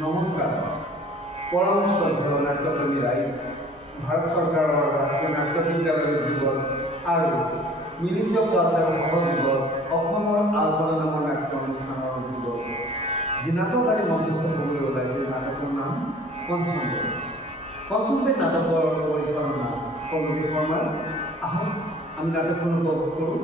নমস্কাৰ পৰামৰ্শ নাট্যপ্ৰেমী ৰাইজ ভাৰত চৰকাৰৰ ৰাষ্ট্ৰীয় নাট্য বিদ্যালয় উদ্যোগৰ আৰু মিনিষ্ট্ৰী অফ কালচাৰৰ সহযোগত অসমৰ আলপনা নামৰ নাট্য অনুষ্ঠানৰ উদ্যোগত যি নাটক আদি মঞ্চস্থ হ'বলৈ ওলাইছে নাটকৰ নাম পঞ্চম পেজ। পঞ্চম পেজ নাটকৰ পৰিচালনা পল্লৱী শৰ্মাৰ। আহক আমি নাটকখন উপভোগ কৰোঁ।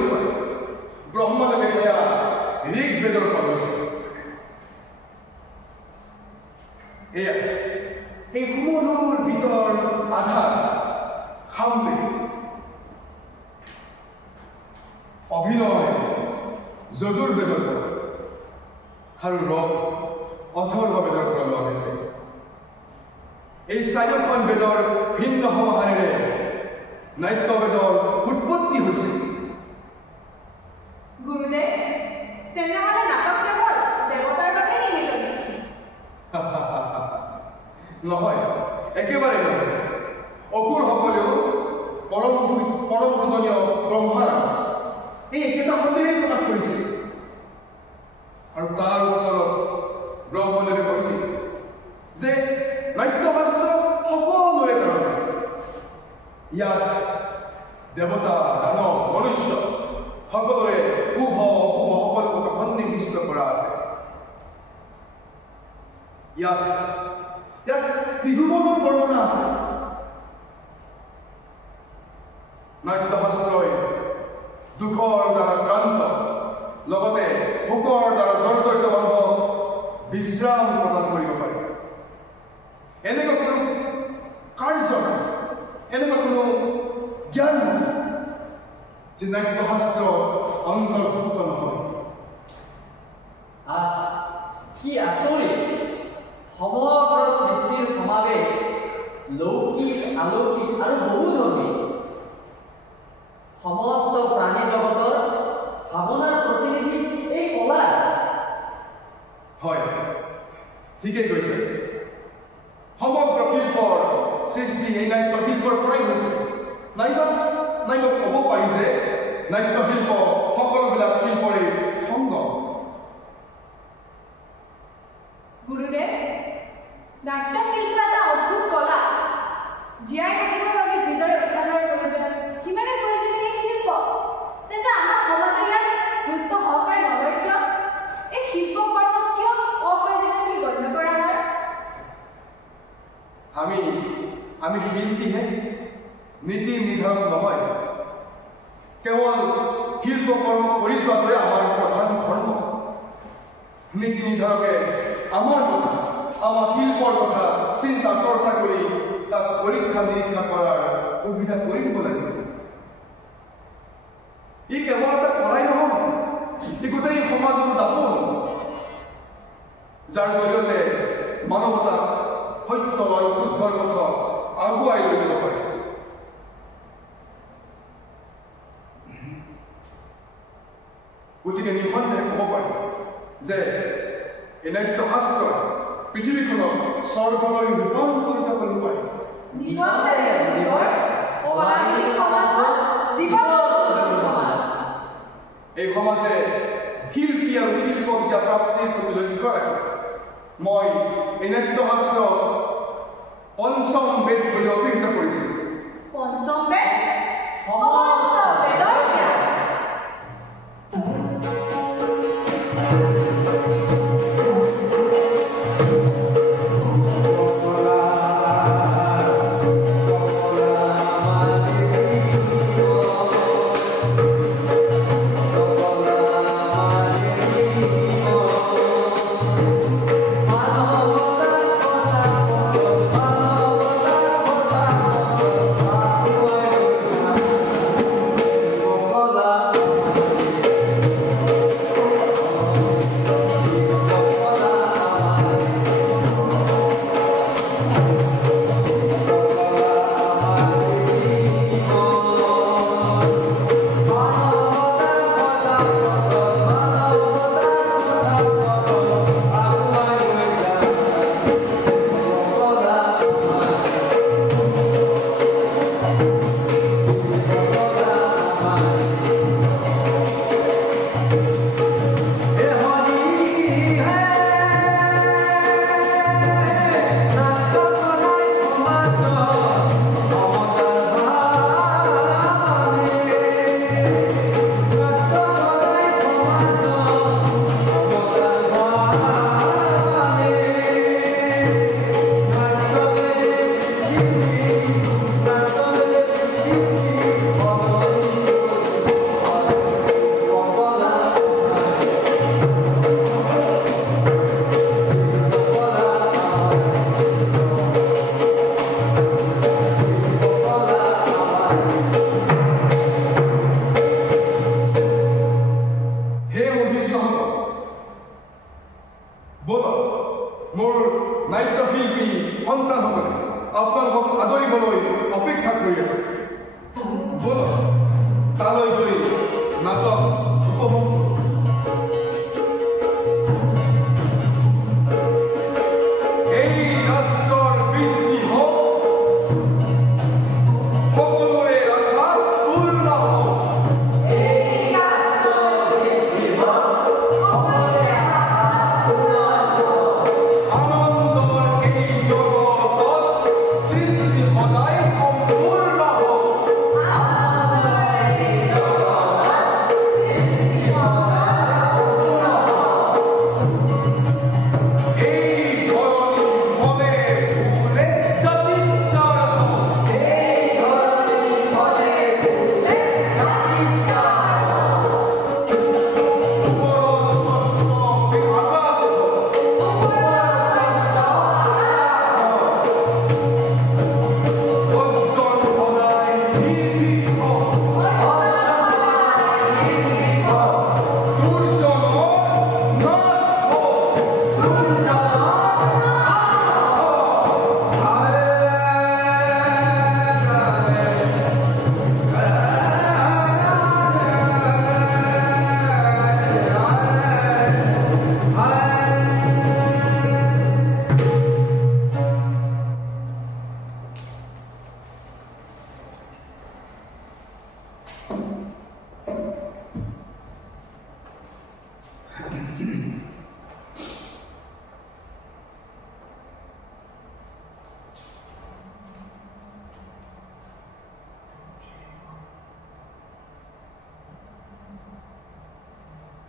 শুনিবলৈ পায় ব্ৰহ্মদেৱে সেয়া ঋগ্বেদৰ পৰা লৈছে এয়া এই সুমধুৰ গীতৰ আধাৰ সামবেদ অভিনয় যজুৰ্বেদৰ পৰা আৰু ৰস অথৰ্ববেদৰ পৰা লোৱা হৈছে এই চাৰিওখন বেদৰ ভিন্ন সমাহাৰেৰে নাট্যবেদৰ উৎপত্তি হৈছে গুৰুদেৱ তেনেহ'লে নাটক কেৱল দেৱতাৰ বাবে নিৰ্মিত নেকি নহয় একেবাৰে নহয় অসুৰসকলেও পৰম পূজনীয় ব্ৰহ্মাৰ এই একেটা সন্দেহে প্ৰকাশ কৰিছে আৰু তাৰ উত্তৰত ব্ৰহ্মদেৱে কৈছিল যে নাট্যশাস্ত্ৰ সকলোৰে কাৰণে ইয়াত দেৱতা দানৱ মনুষ্য সকলোৰে শুভ অশুভ সকলো কথা সন্নিৱিষ্ট কৰা আছে ইয়াত ত্ৰিভুৱনৰ বৰ্ণনা আছে নাট্যশাস্ত্ৰই দুখৰ দ্বাৰা ক্ৰান্ত লগতে শোকৰ দ্বাৰা জৰ্জৰিত মানুহক বিশ্ৰাম প্ৰদান কৰিব পাৰে এনেকুৱা কোনো কাৰ্য নাই এনেকুৱা কোনো জ্ঞান নাই যে নাট্যশাস্ত্ৰ অন্তৰ্ভুক্ত নহয় কি আচৰিত সমগ্ৰ সৃষ্টিৰ সমাৱেশ লৌকিক আলৌকিক আৰু বহুধৰ্মী সমস্ত প্ৰাণী জগতৰ ভাৱনাৰ প্ৰতিনিধি এই কলা হয় ঠিকেই কৈছে সমগ্ৰ শিল্পৰ সৃষ্টি এই নাট্য শিল্পৰ পৰাই হৈছে নাইবা ক'ব পাৰি যে নাট্য শিল্প সকলোবিলাক শিল্পৰে সংগম গুৰুদেৱ নাট্য শিল্প এটা অদ্ভুত কলা জীয়াই থাকিবৰ বাবে যিদৰে উৎসাহৰ প্ৰয়োজন সিমানে প্ৰয়োজনীয় এই শিল্প তেন্তে আমাৰ সমাজে ইয়াত গুৰুত্ব সহকাৰে নলয় কিয় এই শিল্প কৰ্মক কিয় অপ্ৰয়োজনীয় বুলি গণ্য কৰা হয় আমি শিল্পীহে নীতি নিৰ্ধাৰক নহয় কেৱল শিল্প কৰ্ম কৰি যোৱাটোৱে আমাৰ প্ৰধান ধৰ্ম নীতি নিৰ্ধাৰকে আমাৰ শিল্পৰ কথা চিন্তা চৰ্চা কৰি তাক পৰীক্ষা নিৰীক্ষা কৰাৰ সুবিধা কৰি দিব লাগিব ই কেৱল এটা কলাই নহয় ই গোটেই সমাজৰ দাপোন যাৰ জৰিয়তে মানৱতাক সত্য আৰু শুদ্ধৰ পথ আগুৱাই লৈ যাব পাৰে গতিকে নিঃসন্দেহে ক'ব পাৰি যে এই নাট্যশাস্ত্ৰই পৃথিৱীখনক স্বৰ্গলৈ ৰূপান্তৰিত কৰিব পাৰে এই সমাজে শিল্পী আৰু শিল্পবিদ্যা প্ৰাপ্তিৰ প্ৰতি লক্ষ্য ৰাখে মই এই নাট্যশাস্ত্ৰ পঞ্চম বেদ বুলি অভিহিত কৰিছিলোঁ পঞ্চম বেদ সমস্ত বেদৰ জ্ঞান Oh শিল্পী সন্তানসকলে আপোনালোকক আদৰিবলৈ অপেক্ষা কৰি আছে বলক তালৈ গৈ নাটক উপভোগ এই ৰাষ্ট্ৰৰ বৃদ্ধি হওক সকলোৰে ৰক্ষা পূৰ্ণ হওক আনন্দৰ এই জগতত সৃষ্টি সদায় সম্পূৰ্ণ হওক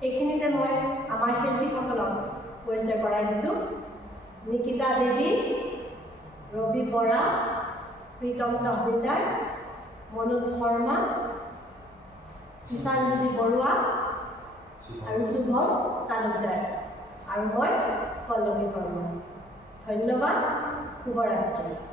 এইখিনিতে মই আমাৰ শিল্পীসকলক পৰিচয় কৰাই দিছোঁ নিকিতা দেৱী ৰবি বৰা প্ৰীতম তহবিলদাৰ মনোজ শৰ্মা ঈশানজ্যোতি বৰুৱা আৰু শুভম তালুকদাৰ আৰু মই পল্লৱী শৰ্মা ধন্যবাদ শুভৰাত্ৰি